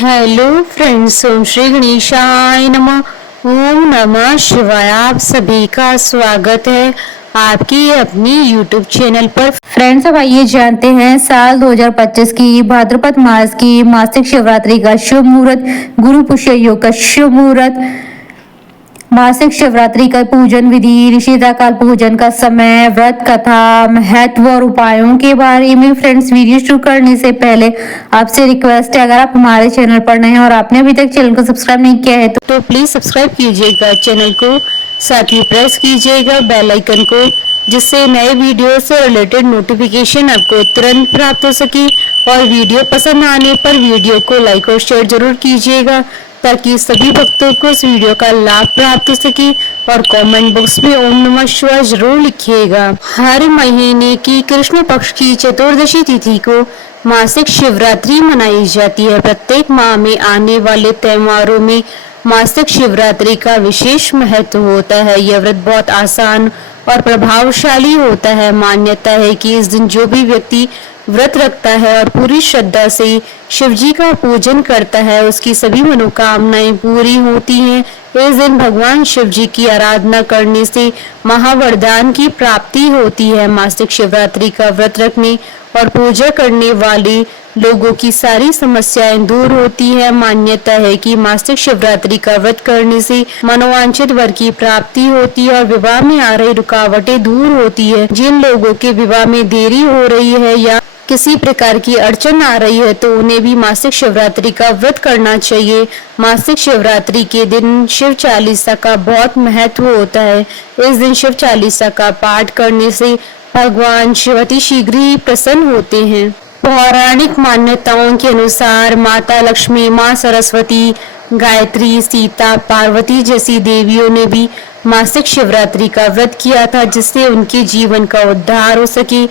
Hello friends, ओम श्री गणेशाय नमः। ओम नमः शिवाय। आप सभी का स्वागत है आपकी अपनी यूट्यूब चैनल पर। फ्रेंड्स, अब आइए जानते हैं साल 2025 की भाद्रपद मास की मासिक शिवरात्रि का शुभ मुहूर्त, गुरु पुष्य योग का शुभ मुहूर्त, मासिक शिवरात्रि का पूजन विधि, ऋषिदाकाल पूजन का समय, व्रत कथा, महत्व और उपायों के बारे में। फ्रेंड्स, वीडियो शुरू करने से पहले आपसे रिक्वेस्ट है, अगर आप हमारे चैनल पर नए हैं और आपने अभी तक चैनल को सब्सक्राइब नहीं किया है तो प्लीज सब्सक्राइब कीजिएगा चैनल को, साथ ही प्रेस कीजिएगा बेल आइकन को, जिससे नए वीडियो से रिलेटेड नोटिफिकेशन आपको तुरंत प्राप्त हो सके। और वीडियो पसंद आने पर वीडियो को लाइक और शेयर जरूर कीजिएगा, ताकि सभी भक्तों को इस वीडियो का लाभ प्राप्त हो सके। और कमेंट बॉक्स में ओम नमः शिवाय जरूर लिखिएगा। हर महीने की कृष्ण पक्ष की चतुर्दशी तिथि को मासिक शिवरात्रि मनाई जाती है। प्रत्येक माह में आने वाले त्योहारों में मासिक शिवरात्रि का विशेष महत्व होता है। यह व्रत बहुत आसान और प्रभावशाली होता है। मान्यता है कि इस दिन जो भी व्यक्ति व्रत रखता है और पूरी श्रद्धा से शिव जी का पूजन करता है, उसकी सभी मनोकामनाएं पूरी होती हैं। इस दिन भगवान शिव जी की आराधना करने से महावरदान की प्राप्ति होती है। मासिक शिवरात्रि का व्रत रखने और पूजा करने वाले लोगों की सारी समस्याएं दूर होती है। मान्यता है कि मासिक शिवरात्रि का व्रत करने से मनोवांछित वर की प्राप्ति होती है और विवाह में आ रही रुकावटें दूर होती है। जिन लोगों के विवाह में देरी हो रही है या किसी प्रकार की अड़चन आ रही है, तो उन्हें भी मासिक शिवरात्रि का व्रत करना चाहिए। मासिक शिवरात्रि के दिन शिव चालीसा का बहुत महत्व होता है। इस दिन शिव चालीसा का पाठ करने से भगवान शिव अति शीघ्र ही प्रसन्न होते हैं। पौराणिक मान्यताओं के अनुसार माता लक्ष्मी, माँ सरस्वती, गायत्री, सीता, पार्वती जैसी देवियों ने भी मासिक शिवरात्रि का व्रत किया था, जिससे उनके जीवन का उद्धार हो सके।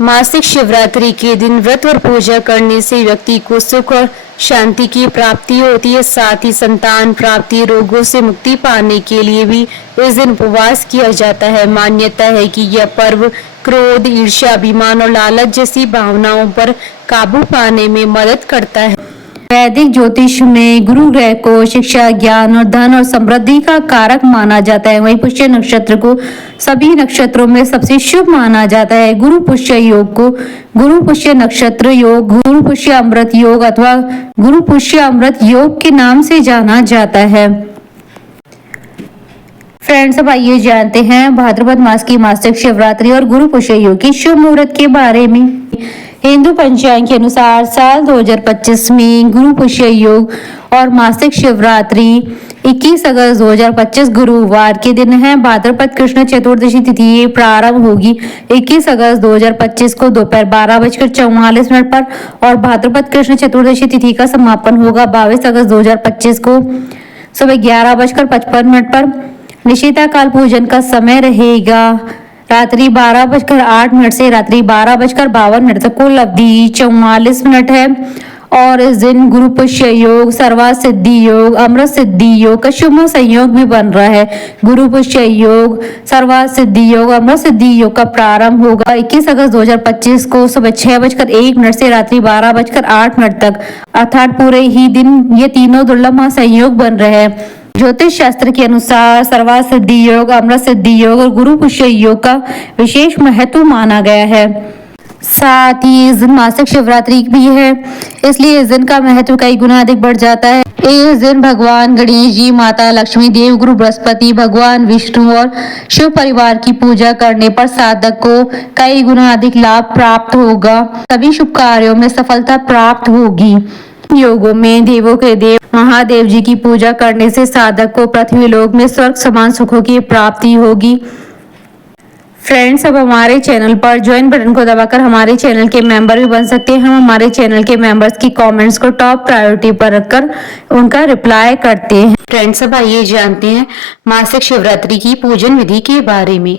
मासिक शिवरात्रि के दिन व्रत और पूजा करने से व्यक्ति को सुख और शांति की प्राप्ति होती है। साथ ही संतान प्राप्ति, रोगों से मुक्ति पाने के लिए भी इस दिन उपवास किया जाता है। मान्यता है कि यह पर्व क्रोध, ईर्ष्या, अभिमान और लालच जैसी भावनाओं पर काबू पाने में मदद करता है। वैदिक ज्योतिष में गुरु ग्रह को शिक्षा, ज्ञान और धन और समृद्धि का कारक माना जाता है। वहीं पुष्य नक्षत्र को सभी नक्षत्रों में सबसे शुभ माना जाता है। गुरु पुष्य योग को गुरु पुष्य नक्षत्र योग, गुरु पुष्य अमृत योग अथवा गुरु पुष्य अमृत योग के नाम से जाना जाता है। फ्रेंड्स, अब आइए जानते हैं भाद्रपद मास की मासिक शिवरात्रि और गुरु पुष्य योग की शुभ मुहूर्त के बारे में। हिंदू पंचांग के अनुसार साल 2025 में गुरु पुष्य योग और मासिक शिवरात्रि 21 अगस्त 2025 गुरुवार के दिन है। भाद्रपद कृष्ण चतुर्दशी तिथि प्रारंभ होगी 21 अगस्त 2025 को दोपहर 12:44 पर और भाद्रपद कृष्ण चतुर्दशी तिथि का समापन होगा 22 अगस्त 2025 को सुबह 11:55 पर। निशिता काल पूजन का समय रहेगा रात्रि 12:08 से रात्रि 12:52 तक। कुल अवधि 44 मिनट है और इस दिन गुरु पुष्य योग, सर्वार्थ सिद्धि योग, अमृत सिद्धि योग का शुभ संयोग भी बन रहा है। गुरु पुष्य योग, सर्वार्थ सिद्धि योग, अमृत सिद्धि योग का प्रारंभ होगा 21 अगस्त 2025 को सुबह 6:01 से रात्रि 12:08 तक, अर्थात पूरे ही दिन ये तीनों दुर्लभ महासंयोग बन रहे हैं। ज्योतिष शास्त्र के अनुसार सर्वार्थ सिद्धि योग, अमृत सिद्धि योग और गुरु पुष्य योग का विशेष महत्व माना गया है। साथ ही इस दिन मासिक शिवरात्रि भी है, इसलिए इस दिन का महत्व कई गुना अधिक बढ़ जाता है। इस दिन भगवान गणेश जी, माता लक्ष्मी, देव गुरु बृहस्पति, भगवान विष्णु और शिव परिवार की पूजा करने पर साधक को कई गुना अधिक लाभ प्राप्त होगा। सभी शुभ कार्यों में सफलता प्राप्त होगी। योगों में देवों के देव महादेव जी की पूजा करने से साधक को पृथ्वी लोक में स्वर्ग समान सुखों की प्राप्ति होगी। फ्रेंड्स, अब हमारे चैनल पर ज्वाइन बटन को दबाकर हमारे चैनल के मेंबर भी बन सकते हैं। हम हमारे चैनल के मेंबर्स की कमेंट्स को टॉप प्रायोरिटी पर रखकर उनका रिप्लाई करते हैं। फ्रेंड्स, अब आइए जानते हैं मासिक शिवरात्रि की पूजन विधि के बारे में।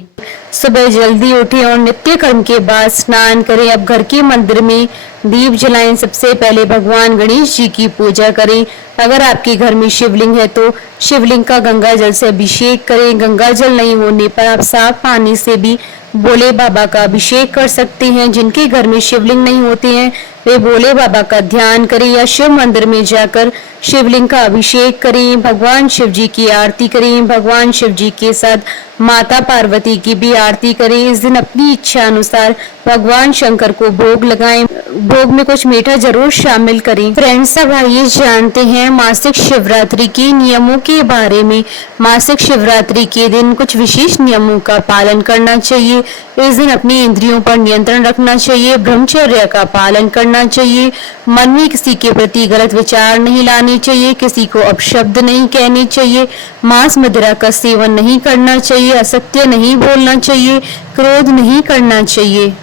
सुबह जल्दी उठें और नित्य कर्म के बाद स्नान करें। अब घर के मंदिर में दीप जलाएं। सबसे पहले भगवान गणेश जी की पूजा करें। अगर आपके घर में शिवलिंग है तो शिवलिंग का गंगा जल से अभिषेक करें। गंगा जल नहीं होने पर आप साफ पानी से भी भोले बाबा का अभिषेक कर सकते हैं। जिनके घर में शिवलिंग नहीं होते हैं वे भोले बाबा का ध्यान करें या शिव मंदिर में जाकर शिवलिंग का अभिषेक करें, भगवान शिव जी की आरती करें, भगवान शिव जी के साथ माता पार्वती की भी आरती करें। इस दिन अपनी इच्छा अनुसार भगवान शंकर को भोग लगाएं, भोग में कुछ मीठा जरूर शामिल करें। फ्रेंड्स, अब आइए जानते हैं मासिक शिवरात्रि के नियमों के बारे में। मासिक शिवरात्रि के दिन कुछ विशेष नियमों का पालन करना चाहिए। इस दिन अपनी इंद्रियों पर नियंत्रण रखना चाहिए, ब्रह्मचर्य का पालन करना चाहिए, मन में किसी के प्रति गलत विचार नहीं लाने चाहिए, किसी को अपशब्द नहीं कहने चाहिए, मांस मदिरा का सेवन नहीं करना चाहिए, असत्य नहीं बोलना चाहिए, क्रोध नहीं करना चाहिए।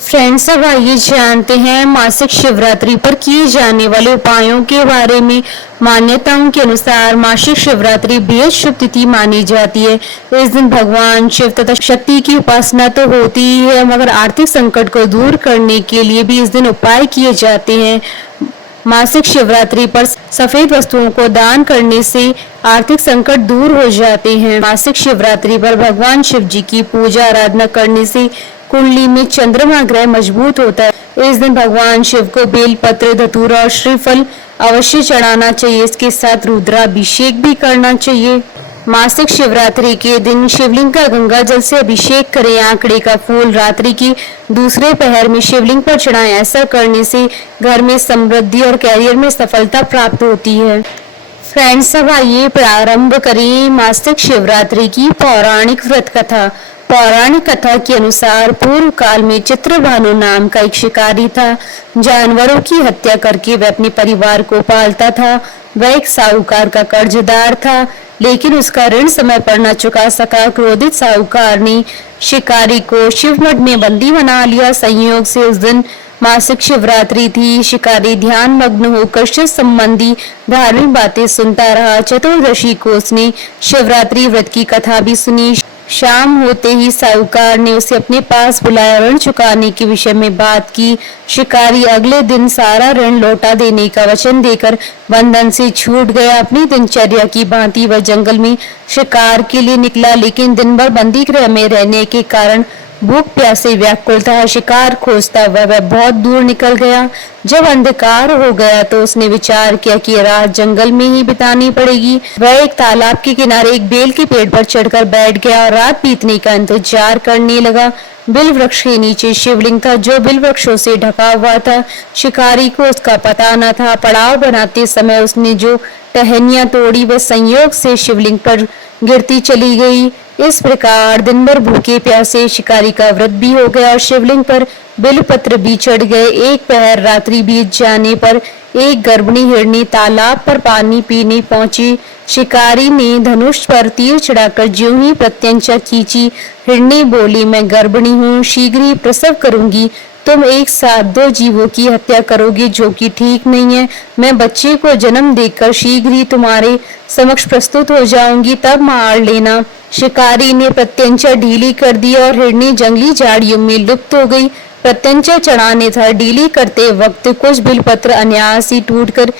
फ्रेंड्स, अब आइए जानते हैं मासिक शिवरात्रि पर किए जाने वाले उपायों के बारे में। मान्यताओं के अनुसार मासिक शिवरात्रि बेहद शुभ तिथि मानी जाती है। इस दिन भगवान शिव तथा शक्ति की उपासना तो होती ही है, मगर आर्थिक संकट को दूर करने के लिए भी इस दिन उपाय किए जाते हैं। मासिक शिवरात्रि पर सफेद वस्तुओं को दान करने से आर्थिक संकट दूर हो जाते हैं। मासिक शिवरात्रि पर भगवान शिव जी की पूजा आराधना करने से कुंडली में चंद्रमा ग्रह मजबूत होता है। इस दिन भगवान शिव को बेल पत्र, धतूरा और श्रीफल अवश्य चढ़ाना चाहिए। इसके साथ रुद्राभिषेक भी करना चाहिए। मासिक शिवरात्रि के दिन शिवलिंग का गंगा जल से अभिषेक करें। आंकड़े का फूल रात्रि की दूसरे पहर में शिवलिंग पर चढ़ाएं। ऐसा करने से घर में समृद्धि और कैरियर में सफलता प्राप्त होती है। फ्रेंड्स, अब आइए प्रारंभ करें मासिक शिवरात्रि की पौराणिक व्रत कथा। पौराणिक कथा के अनुसार पूर्व काल में चित्रभानु नाम का एक शिकारी था। जानवरों की हत्या करके वह अपने परिवार को पालता था। वह एक साहूकार का कर्जदार था, लेकिन उसका ऋण समय पर न चुका सका। क्रोधित साहूकार ने शिकारी को शिवमठ में बंदी बना लिया। संयोग से उस दिन मासिक शिवरात्रि थी। शिकारी ध्यान मग्न होकर शिव संबंधी धार्मिक बातें सुनता रहा। चतुर्दशी को उसने शिवरात्रि व्रत की कथा भी सुनी। शाम होते ही साहूकार ने उसे अपने पास बुलाया, ऋण चुकाने के विषय में बात की। शिकारी अगले दिन सारा ऋण लौटा देने का वचन देकर बंधन से छूट गया। अपनी दिनचर्या की भांति वह जंगल में शिकार के लिए निकला, लेकिन दिन भर बंदी गृह में रहने के कारण भूख प्यास से व्याकुल था। शिकार खोजता वह बहुत दूर निकल गया। जब अंधकार हो गया तो उसने विचार किया कि रात जंगल में ही बितानी पड़ेगी। वह एक तालाब के किनारे एक बेल के पेड़ पर चढ़कर बैठ गया और रात बीतने का इंतजार करने लगा। बिल वृक्ष के नीचे शिवलिंग था, जो बिल वृक्षों से ढका हुआ था। शिकारी को उसका पता न था। पड़ाव बनाते समय उसने जो टहनियां तोड़ी वह संयोग से शिवलिंग पर गिरती चली गई। इस प्रकार दिन भर भूखे प्यासे शिकारी का व्रत भी हो गया और शिवलिंग पर बिलपत्र भी चढ़ गए। एक पहर रात्रि बीत जाने पर एक गर्भिणी हिरनी तालाब पर पानी पीने पहुंची। शिकारी ने धनुष पर तीर चढ़ाकर ज्यों ही प्रत्यंचा खींची। हिरनी बोली, मैं गर्भिणी हूँ, शीघ्र ही प्रसव करूंगी। तुम एक साथ दो जीवों की हत्या करोगे, जो कि ठीक नहीं है। मैं बच्चे को जन्म देकर शीघ्र ही तुम्हारे समक्ष प्रस्तुत हो जाऊंगी, तब मार लेना। शिकारी ने प्रत्यंचा ढीली कर दी और हिरनी जंगली झाड़ियों में लुप्त हो गई। प्रत्यंचा चढ़ाने था, ढीली करते वक्त कुछ बिलपत्र अनायास ही टूटकर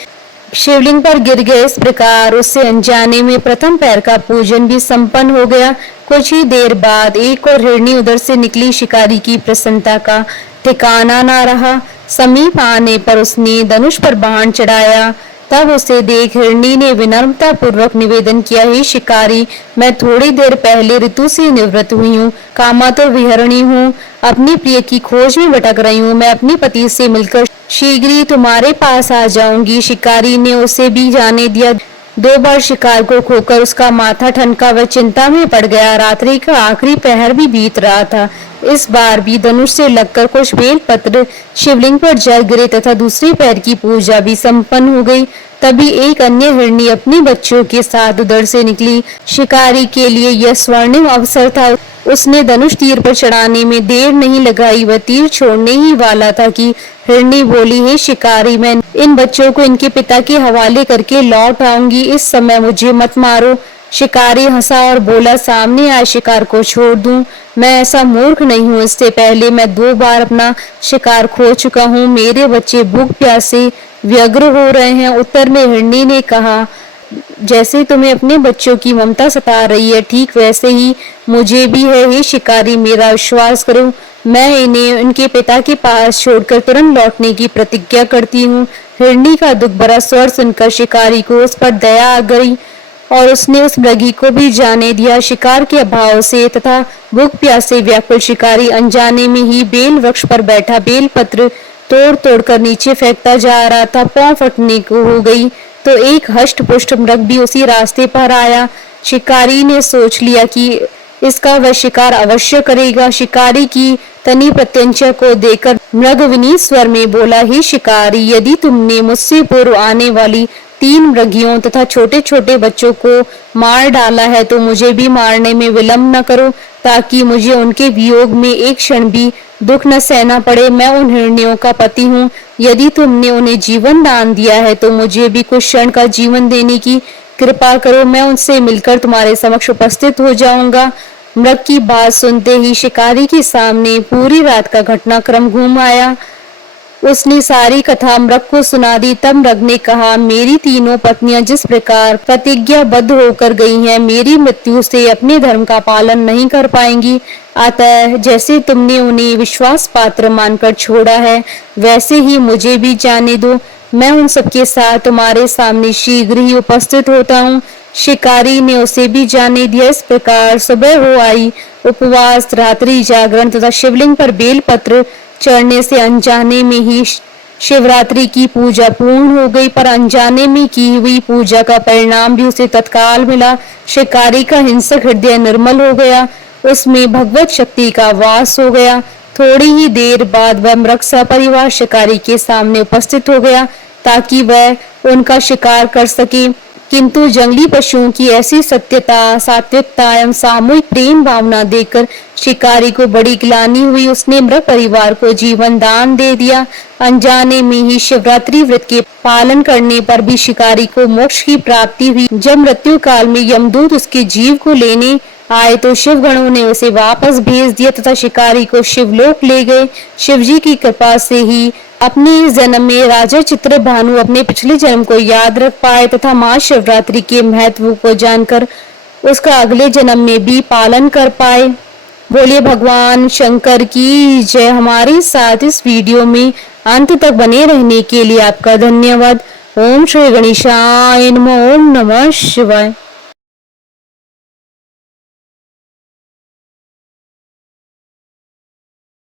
शिवलिंग पर गिर गए। इस प्रकार उससे अनजाने में प्रथम पैर का पूजन भी संपन्न हो गया। कुछ ही देर बाद एक और हिरनी उधर से निकली। शिकारी की प्रसन्नता का ठिकाना न रहा। समीप आने पर उसने धनुष पर बाण चढ़ाया। तब उसे देख हिरनी ने विनम्रता पूर्वक निवेदन किया, हे शिकारी, मैं थोड़ी देर पहले ऋतु से निवृत्त हुई हूँ, कामातुर विहरणी हूँ, अपनी प्रिय की खोज में भटक रही हूँ। मैं अपने पति से मिलकर शीघ्र ही तुम्हारे पास आ जाऊंगी। शिकारी ने उसे भी जाने दिया। 2 बार शिकार को खोकर उसका माथा ठनका। वह चिंता में पड़ गया। रात्रि का आखिरी पहर भी बीत रहा था। इस बार भी धनुष से लगकर कुछ बेल पत्र शिवलिंग पर जा गिरे तथा दूसरी पैर की पूजा भी संपन्न हो गई। तभी एक अन्य हिरनी अपने बच्चों के साथ उधर से निकली। शिकारी के लिए यह स्वर्णिम अवसर था। उसने धनुष तीर पर चढ़ाने में देर नहीं लगाई। वह तीर छोड़ने ही वाला था कि हिरनी बोली, हे शिकारी, मैं इन बच्चों को इनके पिता के हवाले करके लौट आऊंगी। इस समय मुझे मत मारो। शिकारी हंसा और बोला, सामने आए शिकार को छोड़ दूं? मैं ऐसा मूर्ख नहीं हूँ। इससे पहले मैं 2 बार अपना शिकार खो चुका हूँ। मेरे बच्चे भूख प्यास से व्यग्र हो रहे हैं। उत्तर में हिरनी ने कहा, जैसे तुम्हें अपने बच्चों की ममता सता रही है, ठीक वैसे ही मुझे भी है। हे शिकारी, मेरा विश्वास करो, मैं इन्हें उनके पिता के पास छोड़कर तुरंत लौटने की प्रतिज्ञा करती हूँ। हिरणी का दुख भरा स्वर सुनकर शिकारी को उस पर दया आ गई और उसने उस मृगी को भी जाने दिया। शिकार के अभाव से तथा भूख प्यास से व्याकुल शिकारी अनजाने में ही बेल वृक्ष पर बैठा बेल पत्र तोड़ तोड़ कर नीचे फेंकता जा रहा था। पांव फटने को हो गई तो एक हष्ट पुष्ट मृग भी उसी रास्ते पर आया। शिकारी ने सोच लिया कि इसका वह शिकार अवश्य करेगा। शिकारी की तनी प्रत्यंचा को देखकर मृग विनीत स्वर में बोला, हे शिकारी, यदि तुमने मुझसे पूर्व आने वाली 3 मृगियों तथा छोटे छोटे बच्चों को मार डाला है तो मुझे भी मारने में विलंब न करो, ताकि मुझे उनके वियोग में एक क्षण भी दुख न सहना पड़े। मैं उन हिरनियों का पति हूँ। यदि तुमने उन्हें जीवन दान दिया है तो मुझे भी कुछ क्षण का जीवन देने की कृपा करो। मैं उनसे मिलकर तुम्हारे समक्ष उपस्थित हो जाऊंगा। मृग की बात सुनते ही शिकारी के सामने पूरी रात का घटनाक्रम घूम आया। उसने सारी कथा मृग को सुना दी। तब मृग ने कहा, मेरी तीनों पत्नियां जिस प्रकार प्रतिज्ञाबद्ध होकर गई हैं, मेरी मृत्यु से अपने धर्म का पालन नहीं कर पाएंगी। अतः जैसे तुमने उन्हें विश्वास पात्र मानकर छोड़ा है, वैसे ही मुझे भी जाने दो। मैं उन सबके साथ तुम्हारे सामने शीघ्र ही उपस्थित होता हूँ। शिकारी ने उसे भी जाने दिया। इस प्रकार सुबह हो आई। उपवास, रात्रि जागरण तथा शिवलिंग पर बेलपत्र चढ़ने से अनजाने में ही शिवरात्रि की पूजा पूर्ण हो गई। पर अनजाने में की हुई पूजा का परिणाम भी उसे तत्काल मिला। शिकारी का हिंसक हृदय निर्मल हो गया, उसमें भगवत शक्ति का वास हो गया। थोड़ी ही देर बाद वह मृग सपरिवार शिकारी के सामने उपस्थित हो गया ताकि वह उनका शिकार कर सके। किंतु जंगली पशुओं की ऐसी सत्यता, सात्विकता एवं सामूहिक प्रेम भावना देखकर शिकारी को बड़ी ग्लानि हुई। उसने मृग परिवार को जीवन दान दे दिया। अनजाने में ही शिवरात्रि व्रत के पालन करने पर भी शिकारी को मोक्ष की प्राप्ति हुई। जब मृत्यु काल में यमदूत उसके जीव को लेने आए तो शिवगणों ने उसे वापस भेज दिया तथा शिकारी को शिवलोक ले गए। शिवजी की कृपा से ही अपने इस जन्म में राजा चित्रभानु अपने पिछले जन्म को याद रख पाए तथा मां शिवरात्रि के महत्व को जानकर उसका अगले जन्म में भी पालन कर पाए। बोलिए भगवान शंकर की जय। हमारे साथ इस वीडियो में अंत तक बने रहने के लिए आपका धन्यवाद। ओम श्री गणेशाय नमः। ओम नमः शिवाय।